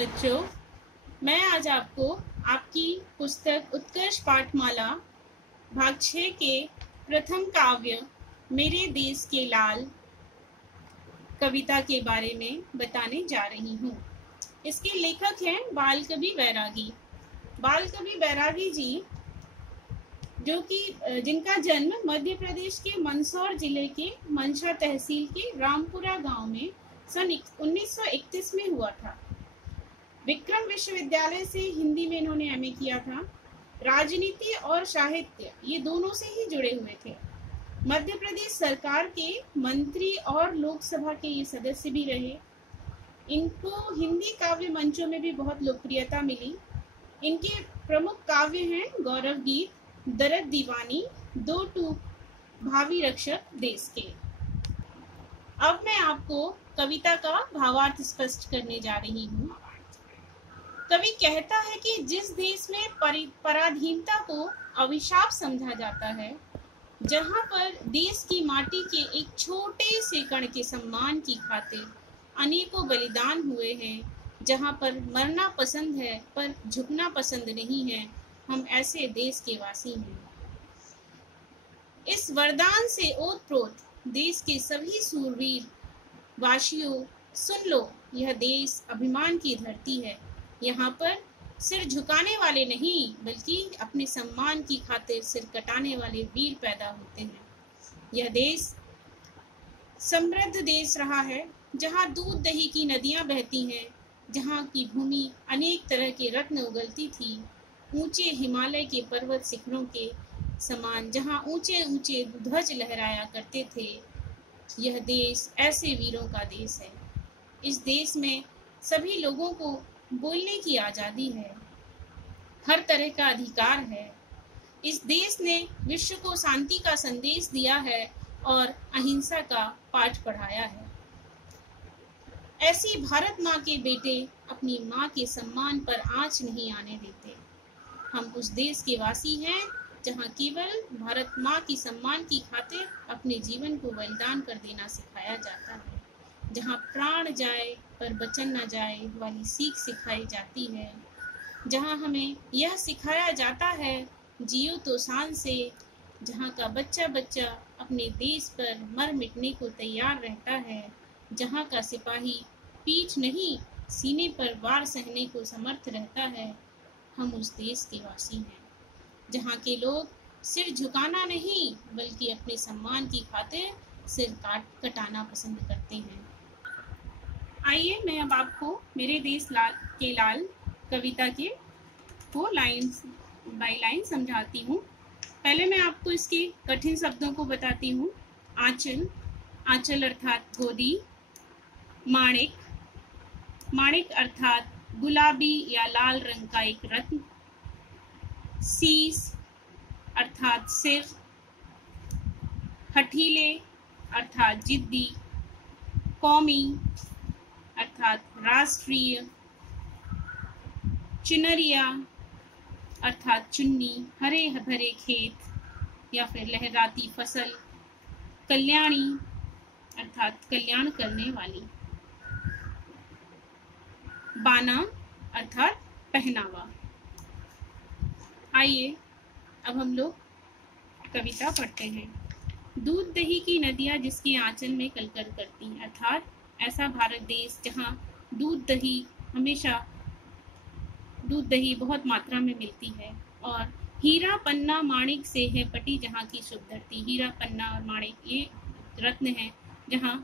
बच्चों, मैं आज आपको आपकी पुस्तक उत्कर्ष पाठमाला भाग 6 के प्रथम काव्य मेरे देश के लाल कविता के बारे में बताने जा रही हूँ। इसके लेखक हैं बाल कवि बैरागी। बाल कवि बैरागी जी जिनका जन्म मध्य प्रदेश के मंदसौर जिले के मनसा तहसील के रामपुरा गांव में सन 1931 में हुआ था। विक्रम विश्वविद्यालय से हिंदी में इन्होंने एमए किया था। राजनीति और साहित्य ये दोनों से ही जुड़े हुए थे। मध्य प्रदेश सरकार के मंत्री और लोकसभा के ये सदस्य भी रहे। इनको हिंदी काव्य मंचों में भी बहुत लोकप्रियता मिली। इनके प्रमुख काव्य हैं गौरव गीत, दर्द दीवानी, दो टूक, भावी रक्षक देश के। अब मैं आपको कविता का भावार्थ स्पष्ट करने जा रही हूँ। कवि कहता है कि जिस देश में पराधीनता को अभिशाप समझा जाता है, जहाँ पर देश की माटी के एक छोटे से कण के सम्मान की खातिर अनेकों बलिदान हुए हैं, जहाँ पर मरना पसंद है पर झुकना पसंद नहीं है, हम ऐसे देश के वासी हैं। इस वरदान से ओतप्रोत देश के सभी सूरवीर वासियों, सुन लो, यह देश अभिमान की धरती है। यहाँ पर सिर झुकाने वाले नहीं, बल्कि अपने सम्मान की खातिर सिर कटाने वाले वीर पैदा होते हैं। यह देश समृद्ध देश रहा है, जहाँ दूध दही की नदियाँ बहती हैं, जहाँ की भूमि अनेक तरह के रत्न उगलती थी, ऊंचे हिमालय के पर्वत शिखरों के समान जहाँ ऊंचे ऊंचे ध्वज लहराया करते थे। यह देश ऐसे वीरों का देश है। इस देश में सभी लोगों को बोलने की आज़ादी है, हर तरह का अधिकार है। इस देश ने विश्व को शांति का संदेश दिया है और अहिंसा का पाठ पढ़ाया है। ऐसी भारत माँ के बेटे अपनी माँ के सम्मान पर आँच नहीं आने देते। हम उस देश के वासी हैं जहाँ केवल भारत माँ की सम्मान की खातिर अपने जीवन को बलिदान कर देना सिखाया जाता है, जहाँ प्राण जाए पर वचन न जाए वाली सीख सिखाई जाती है, जहाँ हमें यह सिखाया जाता है जियो तो शान से, जहाँ का बच्चा बच्चा अपने देश पर मर मिटने को तैयार रहता है, जहाँ का सिपाही पीठ नहीं सीने पर वार सहने को समर्थ रहता है। हम उस देश के वासी हैं जहाँ के लोग सिर झुकाना नहीं बल्कि अपने सम्मान की खातिर सिर कटाना पसंद करते हैं। आइए मैं अब आपको मेरे देश के लाल कविता के को लाइन बाय लाइन समझाती हूँ। पहले मैं आपको इसके कठिन शब्दों को बताती हूँ। आंचल, आंचल अर्थात गोदी। माणिक, माणिक अर्थात गुलाबी या लाल रंग का एक रत्न। शीश अर्थात सिर। हठीले अर्थात जिद्दी। कौमी अर्थात राष्ट्रीय। चुनरिया अर्थात चुन्नी, हरे भरे खेत या फिर लहराती फसल। कल्याणी अर्थात कल्याण करने वाली। बाना अर्थात पहनावा। आइए अब हम लोग कविता पढ़ते हैं। दूध दही की नदियाँ जिसके आंचल में कलकल करती हैं, अर्थात ऐसा भारत देश जहाँ दूध दही बहुत मात्रा में मिलती है और हीरा पन्ना माणिक से है पटी जहाँ की शुभ धरती। हीरा पन्ना और माणिक ये रत्न हैं जहाँ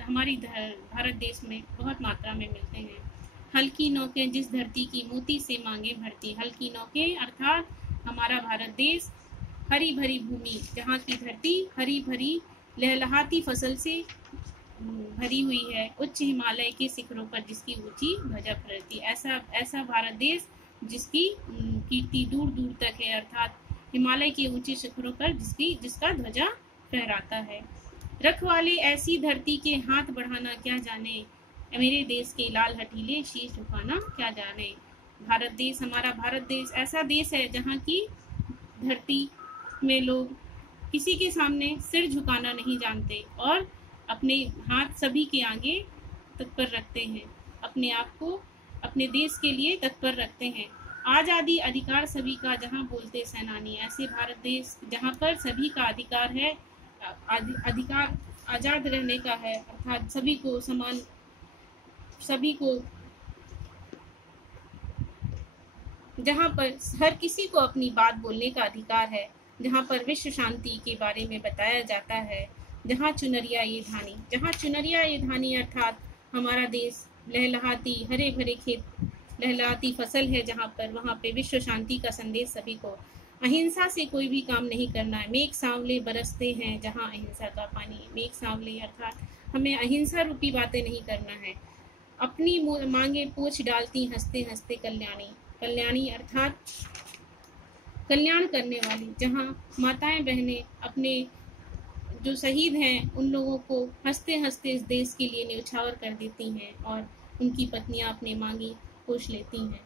हमारी भारत देश में बहुत मात्रा में मिलते हैं। हल्की नौकें जिस धरती की मोती से मांगे भरती। हल्की नौकें अर्थात हमारा भारत देश हरी भरी भूमि जहाँ की धरती हरी भरी लहलहाती फसल से भरी हुई है। उच्च हिमालय के शिखरों पर जिसकी ऊंची ध्वजा फहरती। ऐसा भारत देश जिसकी कीर्ति दूर दूर तक है, अर्थात हिमालय के ऊंचे शिखरों पर जिसका ध्वजा फहराता है। रखवाले ऐसी धरती के हाथ बढ़ाना क्या जाने, मेरे देश के लाल हठीले शीश झुकाना क्या जाने। भारत देश, हमारा भारत देश ऐसा देश है जहाँ की धरती में लोग किसी के सामने सिर झुकाना नहीं जानते और अपने हाथ सभी के आगे तत्पर रखते हैं, अपने आप को अपने देश के लिए तत्पर रखते हैं। आज़ादी अधिकार सभी का जहाँ बोलते सेनानी, ऐसे भारत देश जहाँ पर सभी का अधिकार है, अधिकार आज़ाद रहने का है, अर्थात सभी को समान, सभी को, जहाँ पर हर किसी को अपनी बात बोलने का अधिकार है, जहाँ पर विश्व शांति के बारे में बताया जाता है, जहाँ चुनरिया ये धानी, जहाँ चुनरिया ये धानी अर्थात हमारा देश लहलहाती हरे भरे खेत, लहलहाती फसल है जहाँ पर, वहाँ पे विश्व शांति का संदेश सभी को। अहिंसा से कोई भी काम नहीं करना है। मेघ सांवले बरसते हैं जहाँ अहिंसा का पानी, मेघ सांवले अर्थात हमें अहिंसा रूपी बातें नहीं करना है। अपनी मांगे पूछ डालती हंसते हंसते कल्याणी, कल्याणी अर्थात कल्याण करने वाली, जहाँ माताएं बहनें अपने जो शहीद हैं उन लोगों को हंसते हंसते इस देश के लिए न्यौछावर कर देती हैं और उनकी पत्नियां अपने मांगी पूछ लेती हैं।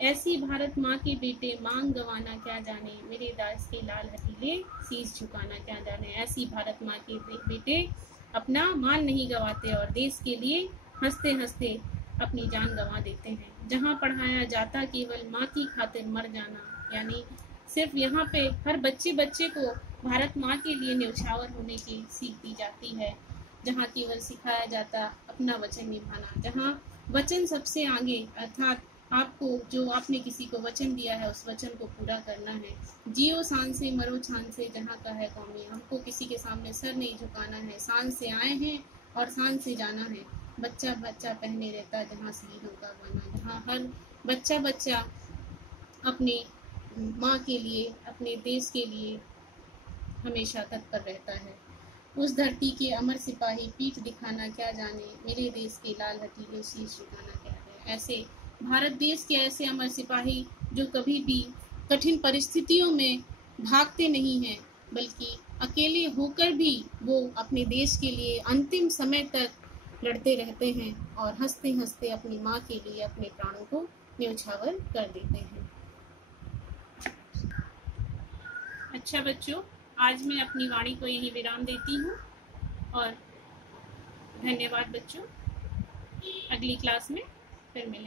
ऐसी भारत माँ के बेटे मांग गंवाना क्या जाने, मेरे दास के लाल हथीले शीश झुकाना क्या जाने। ऐसी भारत माँ के बेटे अपना मान नहीं गंवाते और देश के लिए हंसते हंसते अपनी जान गंवा देते हैं। जहाँ पढ़ाया जाता केवल माँ की खातिर मर जाना, यानी सिर्फ यहाँ पे हर बच्चे को भारत माँ के लिए न्यौछावर होने की सीख दी जाती है। जहाँ केवल सिखाया जाता अपना वचन निभाना, जहाँ वचन सबसे आगे, अर्थात आपको जो आपने किसी को वचन दिया है उस वचन को पूरा करना है। जियो शान से मरो छान से जहाँ का है कौमी, हमको किसी के सामने सर नहीं झुकाना है। शान से आए हैं और शान से जाना है। बच्चा बच्चा पहने रहता जहाँ शहीदों का बना, जहाँ हर बच्चा अपने माँ के लिए, अपने देश के लिए हमेशा तत्पर रहता है। उस धरती के अमर सिपाही पीठ दिखाना क्या जाने, मेरे देश के लाल हथीले शीश झुकाना क्या है। ऐसे भारत देश के ऐसे अमर सिपाही जो कभी भी कठिन परिस्थितियों में भागते नहीं हैं, बल्कि अकेले होकर भी वो अपने देश के लिए अंतिम समय तक लड़ते रहते हैं और हंसते हंसते अपनी माँ के लिए अपने प्राणों को न्यौछावर कर देते हैं। अच्छा बच्चों, आज मैं अपनी वाणी को यहीं विराम देती हूँ और धन्यवाद बच्चों। अगली क्लास में फिर मिलेंगे।